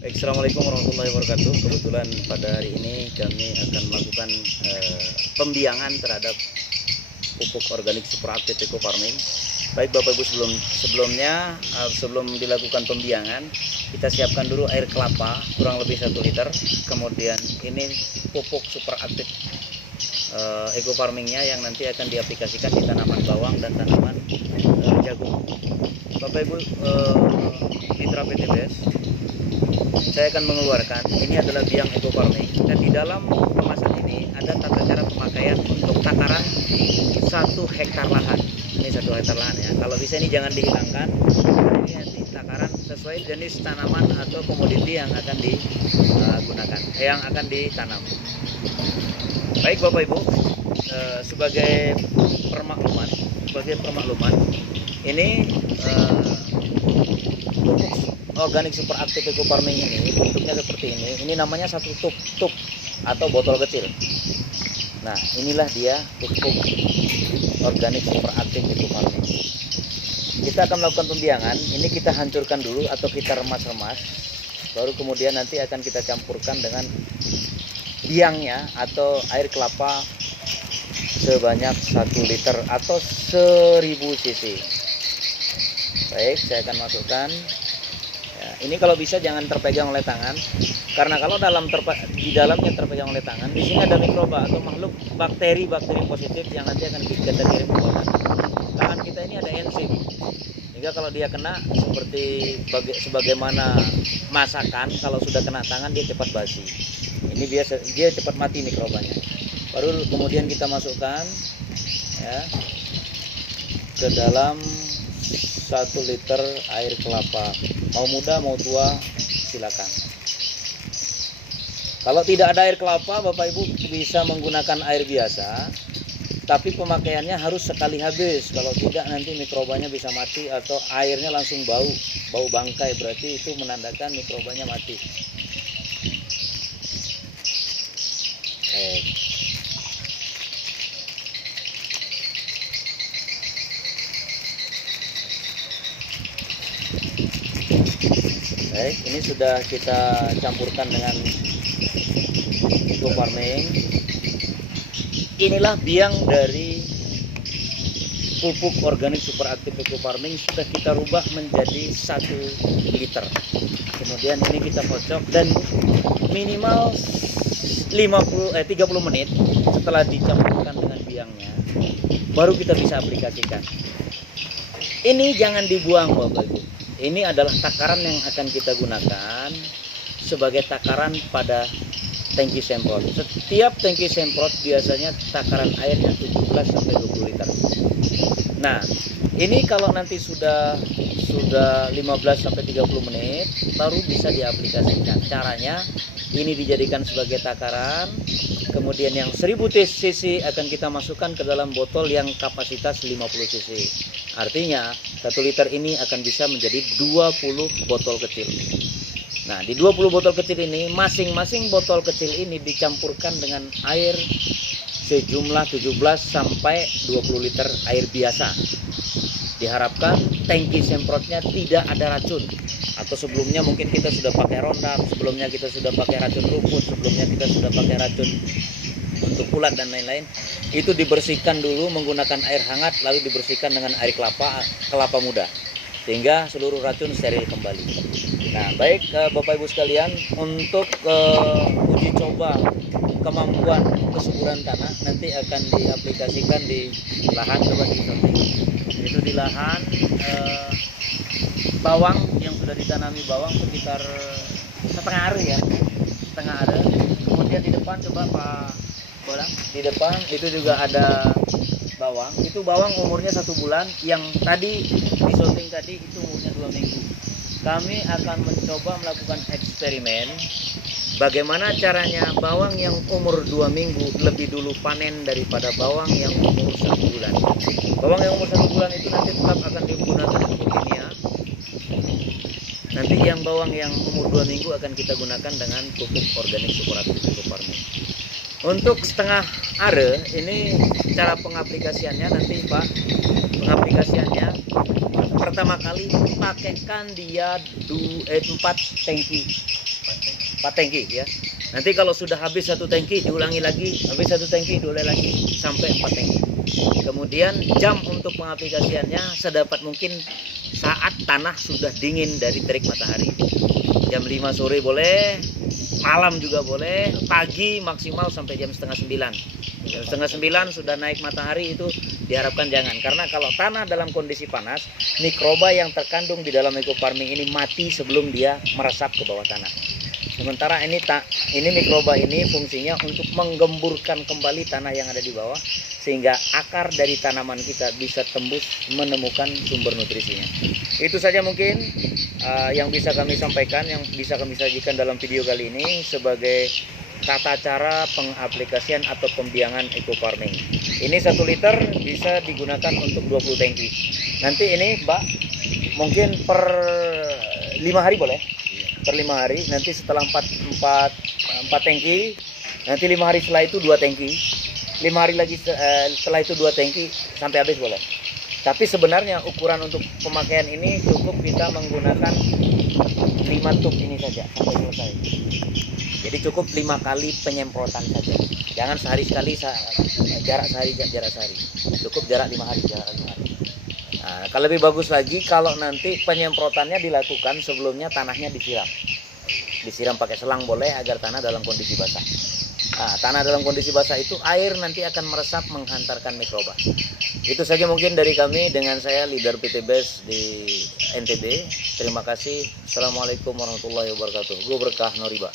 Baik, assalamualaikum warahmatullahi wabarakatuh. Kebetulan pada hari ini kami akan melakukan pembiangan terhadap pupuk organik super aktif eco farming. Baik Bapak Ibu, sebelum dilakukan pembiangan, kita siapkan dulu air kelapa kurang lebih 1 liter. Kemudian ini pupuk super aktif eco farmingnya yang nanti akan diaplikasikan di tanaman bawang dan tanaman jagung. Bapak Ibu mitra PTBS, saya akan mengeluarkan, ini adalah biang eco farming, dan di dalam kemasan ini ada tata cara pemakaian untuk takaran 1 hektar lahan. Ini 1 hektar lahan ya. Kalau bisa ini jangan dihilangkan. Ini nanti takaran sesuai jenis tanaman atau komoditi yang akan digunakan, yang akan ditanam. Baik Bapak Ibu, sebagai permakluman, ini pupuk organik super aktif eco farming ini bentuknya seperti ini. Ini namanya satu tub atau botol kecil. Nah, inilah dia pupuk organik super aktif eco farming. Kita akan melakukan pembiangan. Ini kita hancurkan dulu atau kita remas-remas. Baru kemudian nanti akan kita campurkan dengan biangnya atau air kelapa sebanyak 1 liter atau 1000 cc. Baik, saya akan masukkan. Ya, ini kalau bisa jangan terpegang oleh tangan, karena kalau di dalamnya terpegang oleh tangan, di sini ada mikroba atau makhluk bakteri positif yang nanti akan kita kirim ke tangan. Tangan kita ini ada enzim, sehingga kalau dia kena sebagaimana masakan, kalau sudah kena tangan dia cepat basi. Ini dia cepat mati mikrobanya. Baru kemudian kita masukkan ya ke dalam 1 liter air kelapa. Mau muda mau tua silakan. Kalau tidak ada air kelapa, Bapak Ibu bisa menggunakan air biasa, tapi pemakaiannya harus sekali habis. Kalau tidak nanti mikrobanya bisa mati atau airnya langsung bau bangkai, berarti itu menandakan mikrobanya mati. Baik, ini sudah kita campurkan dengan eco farming. Inilah biang dari pupuk organik super aktif eco farming, sudah kita rubah menjadi 1 liter. Kemudian ini kita kocok dan minimal 30 menit setelah dicampurkan dengan biangnya, baru kita bisa aplikasikan. Ini jangan dibuang Bapak Ibu. Ini adalah takaran yang akan kita gunakan sebagai takaran pada tangki semprot. Setiap tangki semprot biasanya takaran airnya 17 sampai 20 liter. Nah, ini kalau nanti sudah 15 sampai 30 menit baru bisa diaplikasikan. Caranya ini dijadikan sebagai takaran, kemudian yang 1000 cc akan kita masukkan ke dalam botol yang kapasitas 50 cc. Artinya 1 liter ini akan bisa menjadi 20 botol kecil. Nah, di 20 botol kecil ini, masing-masing botol kecil ini dicampurkan dengan air sejumlah 17 sampai 20 liter air biasa. Diharapkan tangki semprotnya tidak ada racun. Atau sebelumnya mungkin kita sudah pakai Roundup, sebelumnya kita sudah pakai racun rumput, sebelumnya kita sudah pakai racun untuk ulat dan lain-lain. Itu dibersihkan dulu menggunakan air hangat, lalu dibersihkan dengan air kelapa muda, sehingga seluruh racun steril kembali. Nah, baik Bapak Ibu sekalian, untuk uji coba kemampuan kesuburan tanah nanti akan diaplikasikan di lahan, coba di samping. Itu di lahan bawang yang sudah ditanami bawang sekitar setengah are ya, setengah are. Kemudian di depan coba Pak Bolang, di depan itu juga ada bawang. Itu bawang umurnya 1 bulan, yang tadi di syuting tadi itu umurnya 2 minggu. Kami akan mencoba melakukan eksperimen bagaimana caranya bawang yang umur 2 minggu lebih dulu panen daripada bawang yang umur 1 bulan. Bawang yang umur 1 bulan itu nanti tetap akan digunakan pupuk kimia. Nanti yang bawang yang umur 2 minggu akan kita gunakan dengan pupuk organik super aktif eco farming. Untuk setengah are ini cara pengaplikasiannya nanti Pak. Pengaplikasiannya pertama kali pakaikan dia 4 tangki 4 tangki ya. Nanti kalau sudah habis 1 tangki diulangi lagi, habis 1 tangki diulangi lagi sampai 4 tangki. Kemudian jam untuk pengaplikasiannya sedapat mungkin saat tanah sudah dingin dari terik matahari. Jam 5 sore boleh, malam juga boleh, pagi maksimal sampai jam setengah 9. Jam setengah 9 sudah naik matahari itu diharapkan jangan. Karena kalau tanah dalam kondisi panas, mikroba yang terkandung di dalam ekofarming ini mati sebelum dia meresap ke bawah tanah. Sementara ini mikroba ini fungsinya untuk menggemburkan kembali tanah yang ada di bawah, sehingga akar dari tanaman kita bisa tembus menemukan sumber nutrisinya. Itu saja mungkin yang bisa kami sampaikan, yang bisa kami sajikan dalam video kali ini sebagai tata cara pengaplikasian atau pembiangan ekofarming. Ini 1 liter bisa digunakan untuk 20 tangki. Nanti ini Mbak mungkin per 5 hari boleh? Per 5 hari, nanti setelah 4 tangki, nanti 5 hari setelah itu 2 tangki, 5 hari lagi setelah itu 2 tangki sampai habis boleh. Tapi sebenarnya ukuran untuk pemakaian ini cukup kita menggunakan 5 tub ini saja sampai selesai. Jadi cukup 5 kali penyemprotan saja. Jangan sehari sekali, jarak sehari. Cukup jarak 5 hari, Nah, kalau lebih bagus lagi kalau nanti penyemprotannya dilakukan sebelumnya tanahnya disiram pakai selang boleh agar tanah dalam kondisi basah. Nah, tanah dalam kondisi basah itu air nanti akan meresap menghantarkan mikroba. Itu saja mungkin dari kami dengan saya leader PT BES di NTB. Terima kasih. Assalamualaikum warahmatullahi wabarakatuh. Gue Berkah Noriba.